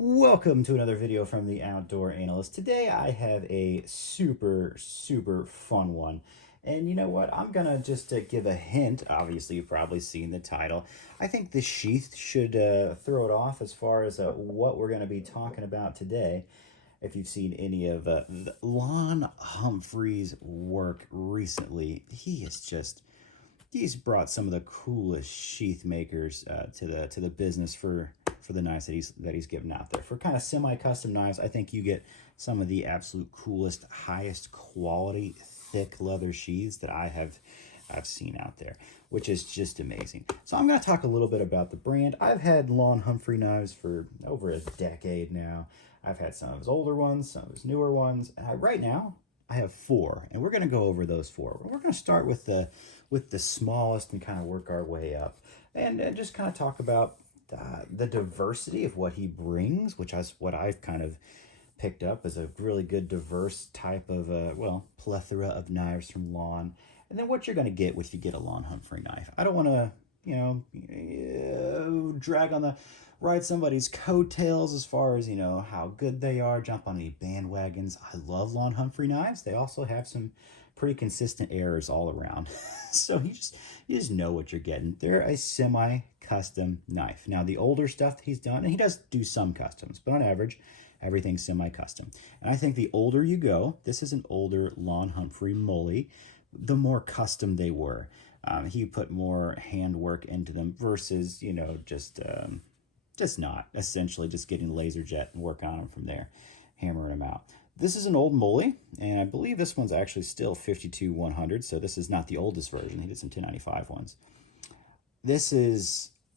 Welcome to another video from the Outdoor Analyst. Today I have a super fun one. And you know what? I'm gonna just give a hint. Obviously, you've probably seen the title. I think the sheath should throw it off as far as what we're gonna be talking about today. If you've seen any of Lon Humphrey's work recently, he's brought some of the coolest sheath makers to the business for the knives that he's given out there. For kind of semi-custom knives, I think you get some of the absolute coolest, highest quality, thick leather sheaths that I've seen out there, which is just amazing. So I'm going to talk a little bit about the brand. I've had Lon Humphrey knives for over a decade now. I've had some of his older ones, some of his newer ones, and right now I have four, and we're going to go over those four. We're going to start with the smallest and kind of work our way up, and just kind of talk about the diversity of what he brings, which is what I've kind of picked up as a really good diverse type of plethora of knives from Lon, and then what you're going to get if you get a Lon Humphrey knife. I don't want to ride somebody's coattails as far as how good they are, jump on any bandwagons. I love Lon Humphrey knives. They also have some pretty consistent errors all around. So you just know what you're getting. They're a semi-custom knife. Now the older stuff he's done, and he does do some customs, but on average everything's semi-custom. And I think the older you go, this is an older Lon Humphrey Molly, the more custom they were. He put more handwork into them versus just not essentially just getting laser jet and work on them from there, hammering them out. This is an old Molly, and I believe this one's actually still 52-100, so this is not the oldest version. He did some 1095 ones.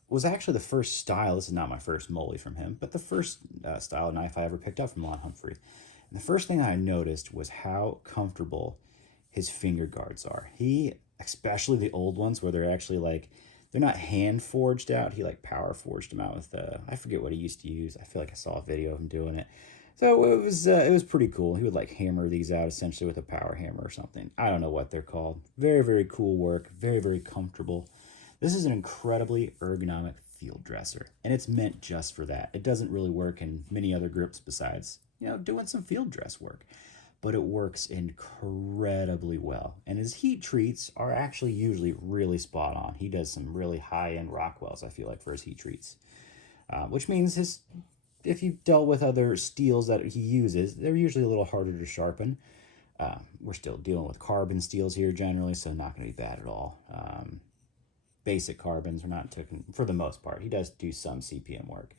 Was actually the first style. This is not my first Molly from him, but the first style of knife I ever picked up from Lon Humphrey. And the first thing I noticed was how comfortable his finger guards are. Especially the old ones where they're actually they're not hand forged out. He power forged them out with I forget what he used to use. I feel like I saw a video of him doing it. So it was pretty cool. He would hammer these out essentially with a power hammer or something. I don't know what they're called. Very cool work. Very comfortable. This is an incredibly ergonomic field dresser, and it's meant just for that. It doesn't really work in many other grips besides doing some field dress work, but it works incredibly well. And his heat treats are actually usually really spot on. He does some really high-end Rockwells, I feel like, for his heat treats, which means if you've dealt with other steels that he uses, they're usually a little harder to sharpen. We're still dealing with carbon steels here generally, so not going to be bad at all. Basic carbons are not taken for the most part. He does do some CPM work,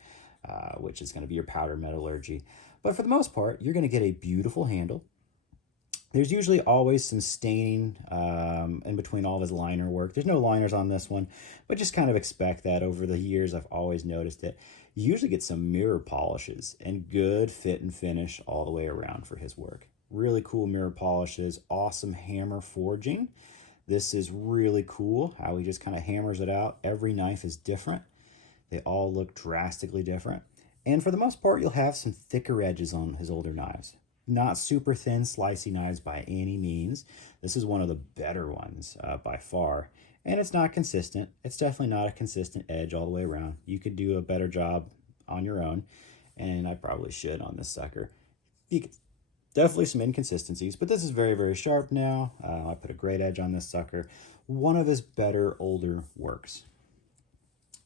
which is going to be your powder metallurgy. But for the most part, you're going to get a beautiful handle. There's usually always some staining in between all of his liner work. There's no liners on this one, but just kind of expect that. Over the years, I've always noticed it. You usually get some mirror polishes and good fit and finish all the way around for his work. Really cool mirror polishes, awesome hammer forging. This is really cool how he just kind of hammers it out. Every knife is different. They all look drastically different. And for the most part, you'll have some thicker edges on his older knives. Not super thin, slicey knives by any means. This is one of the better ones by far. And it's not consistent. It's definitely not a consistent edge all the way around. You could do a better job on your own, and I probably should on this sucker. Definitely some inconsistencies, but this is very sharp now. I put a great edge on this sucker. One of his better older works.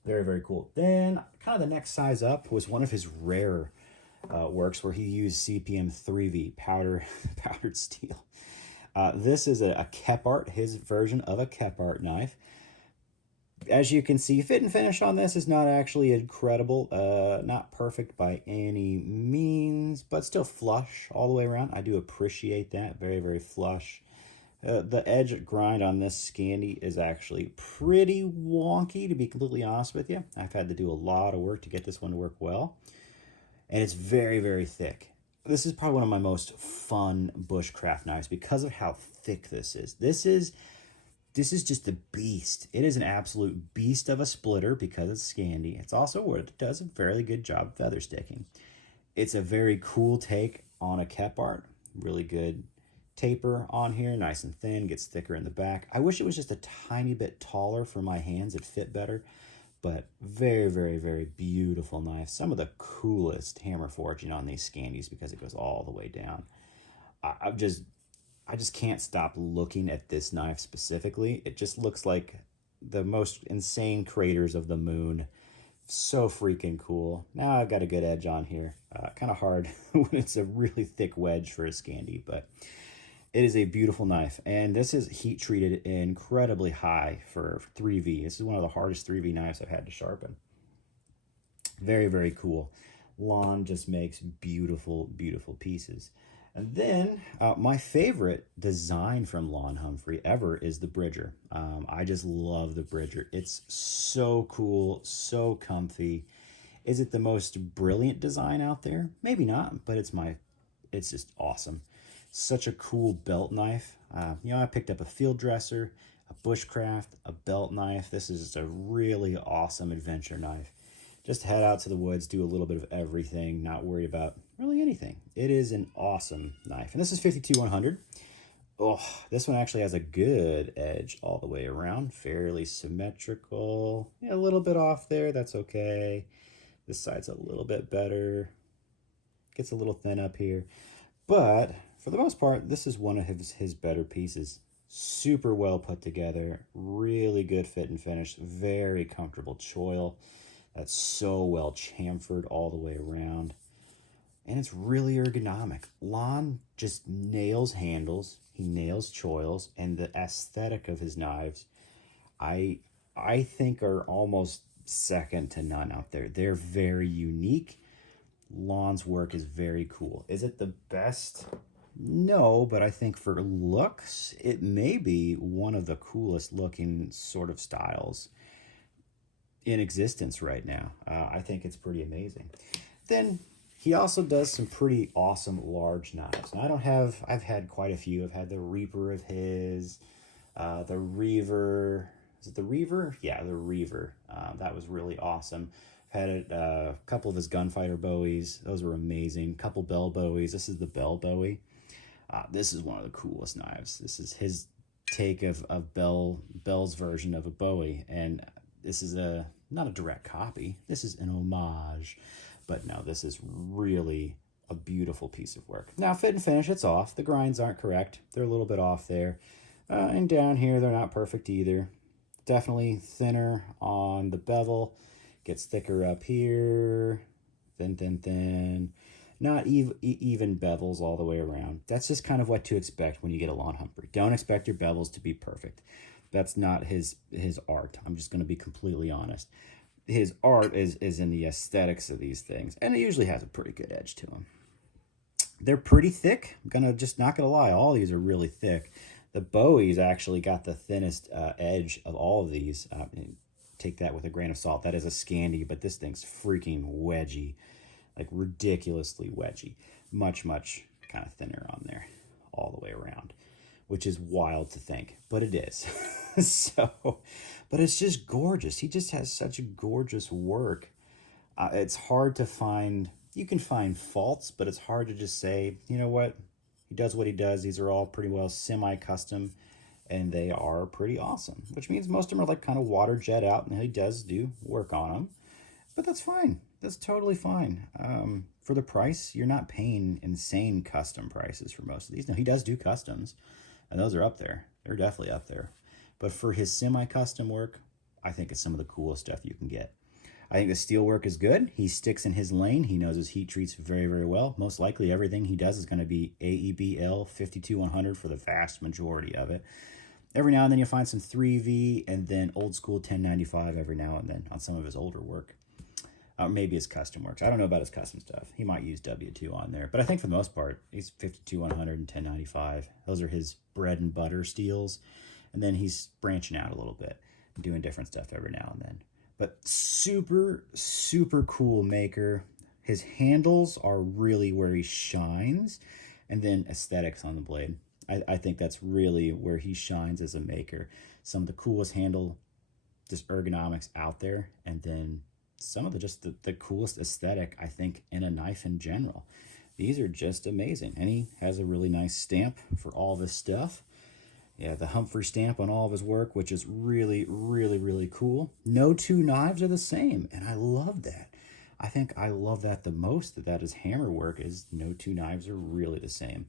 Very cool. Then kind of the next size up was one of his rare works where he used CPM 3V powdered steel. This is a Kephart, his version of a Kephart knife. As you can see, fit and finish on this is not actually incredible, not perfect by any means, but still flush all the way around. I do appreciate that. Very flush. The edge grind on this Scandi is actually pretty wonky, to be completely honest with you. I've had to do a lot of work to get this one to work well. And it's very thick. This is probably one of my most fun bushcraft knives because of how thick this is. This is just a beast. It is an absolute beast of a splitter because it's Scandi. It's also what it does a fairly good job feather sticking. It's a very cool take on a Kephart. Really good taper on here, nice and thin, gets thicker in the back. I wish it was just a tiny bit taller for my hands. It'd fit better. But very, very, very beautiful knife. Some of the coolest hammer forging on these Scandies because it goes all the way down. I've just I just can't stop looking at this knife specifically. It just looks like the most insane craters of the moon. So freaking cool. Now I've got a good edge on here. Kind of hard when it's a really thick wedge for a Scandi, but it is a beautiful knife. And this is heat treated incredibly high for 3V. This is one of the hardest 3V knives I've had to sharpen. Very, very cool. Lon just makes beautiful, beautiful pieces. And then my favorite design from Lon Humphrey ever is the Bridger. I just love the Bridger. It's so cool, so comfy. Is it the most brilliant design out there? Maybe not, but it's just awesome. Such a cool belt knife. I picked up a field dresser, a bushcraft, a belt knife. This is just a really awesome adventure knife. Just head out to the woods, do a little bit of everything, not worry about really anything. It is an awesome knife. And this is 52-100. Oh, this one actually has a good edge all the way around. Fairly symmetrical. Yeah, a little bit off there. That's okay. This side's a little bit better. Gets a little thin up here. But for the most part, this is one of his better pieces. Super well put together. Really good fit and finish. Very comfortable choil. That's so well chamfered all the way around. And it's really ergonomic. Lon just nails handles. He nails choils. And the aesthetic of his knives, I think are almost second to none out there. They're very unique. Lon's work is very cool. Is it the best? No, but I think for looks, it may be one of the coolest looking sort of styles in existence right now. I think it's pretty amazing. Then he also does some pretty awesome large knives. Now I've had quite a few. I've had the Reaper of his, the Reaver. Is it the Reaver? Yeah, the Reaver. That was really awesome. I've had a couple of his gunfighter Bowies. Those were amazing. Couple Bell Bowies. This is the Bell Bowie. This is one of the coolest knives. This is his take of Bell's version of a Bowie, and this is not a direct copy. This is an homage, but no, this is really a beautiful piece of work. Now, fit and finish, it's off. The grinds aren't correct. They're a little bit off there. And down here, they're not perfect either. Definitely thinner on the bevel. Gets thicker up here. Thin, thin, thin. Not even bevels all the way around. That's just kind of what to expect when you get a Lon Humphrey. Don't expect your bevels to be perfect. That's not his art. I'm just going to be completely honest. His art is in the aesthetics of these things, and it usually has a pretty good edge to them. They're pretty thick. Not gonna lie, all these are really thick. The Bowie's actually got the thinnest edge of all of these. Take that with a grain of salt. That is a Scandi, but this thing's freaking wedgy, like ridiculously wedgy. Much kind of thinner on there all the way around, which is wild to think, but it is. But it's just gorgeous. He just has such a gorgeous work. It's hard to find. You can find faults, but it's hard to just say, you know what, he does what he does. These are all pretty well semi-custom, and they are pretty awesome, which means most of them are like kind of water jet out, and he does do work on them, but that's fine. That's totally fine. For the price, you're not paying insane custom prices for most of these. Now, he does do customs, and those are up there. They're definitely up there. But for his semi-custom work, I think it's some of the coolest stuff you can get. I think the steel work is good. He sticks in his lane. He knows his heat treats very, very well. Most likely everything he does is going to be AEBL 52-100 for the vast majority of it. Every now and then you'll find some 3V and then old school 1095 every now and then on some of his older work. Maybe his custom works. I don't know about his custom stuff. He might use W2 on there. But I think for the most part, he's 52-100 and 1095. Those are his bread and butter steels. And then he's branching out a little bit, doing different stuff every now and then. But super, super cool maker. His handles are really where he shines. And then aesthetics on the blade. I think that's really where he shines as a maker. Some of the coolest handle, just ergonomics out there. And then some of the coolest aesthetic, I think, in a knife in general. These are just amazing. And he has a really nice stamp for all this stuff. Yeah, the Humphrey stamp on all of his work, which is really, really, really cool. No two knives are the same, and I love that. I think I love that the most, that his hammer work is no two knives are really the same,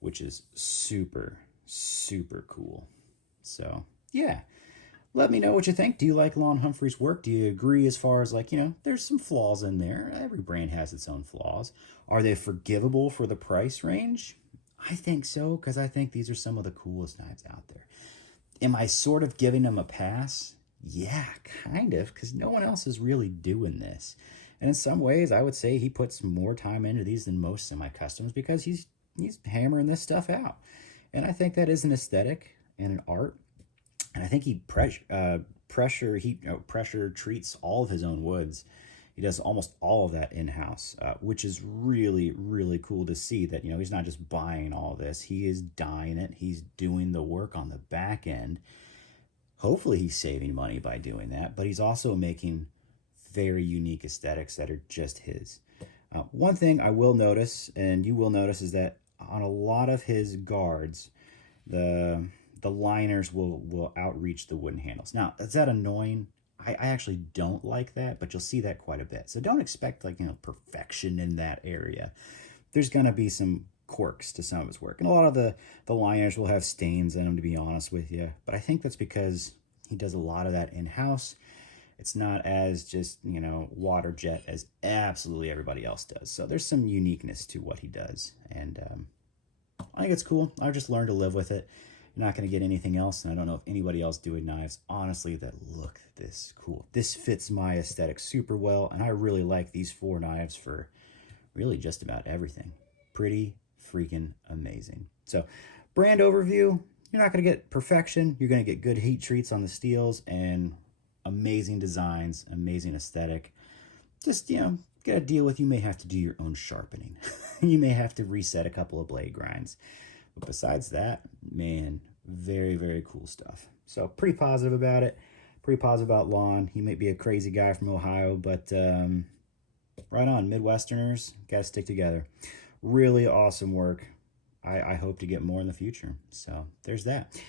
which is super, super cool. So, yeah. Let me know what you think. Do you like Lon Humphrey's work? Do you agree as far as like, there's some flaws in there. Every brand has its own flaws. Are they forgivable for the price range? I think so, because I think these are some of the coolest knives out there. Am I sort of giving them a pass? Yeah, kind of, because no one else is really doing this. And in some ways, I would say he puts more time into these than most semi-customs because he's hammering this stuff out. And I think that is an aesthetic and an art. And I think he pressure treats all of his own woods. He does almost all of that in house, which is really, really cool to see. That he's not just buying all this; he is dyeing it. He's doing the work on the back end. Hopefully, he's saving money by doing that, but he's also making very unique aesthetics that are just his. One thing I will notice, and you will notice, is that on a lot of his guards, the the liners will outreach the wooden handles. Now, is that annoying? I actually don't like that, but you'll see that quite a bit. So don't expect like perfection in that area. There's gonna be some quirks to some of his work, and a lot of the liners will have stains in them, to be honest with you. But I think that's because he does a lot of that in house. It's not as just water jet as absolutely everybody else does. So there's some uniqueness to what he does, and I think it's cool. I've just learned to live with it. You're not going to get anything else, and I don't know if anybody else doing knives, honestly, that look this cool. This fits my aesthetic super well, and I really like these 4 knives for really just about everything. Pretty freaking amazing. So, brand overview, you're not going to get perfection. You're going to get good heat treats on the steels and amazing designs, amazing aesthetic. Just, got to deal with, you may have to do your own sharpening. You may have to reset a couple of blade grinds. But besides that, man, very, very cool stuff. So pretty positive about it. Pretty positive about Lon. He might be a crazy guy from Ohio, but right on. Midwesterners, got to stick together. Really awesome work. I hope to get more in the future. So there's that.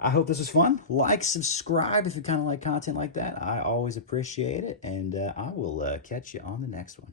I hope this was fun. Like, subscribe if you kind of like content like that. I always appreciate it. And I will catch you on the next one.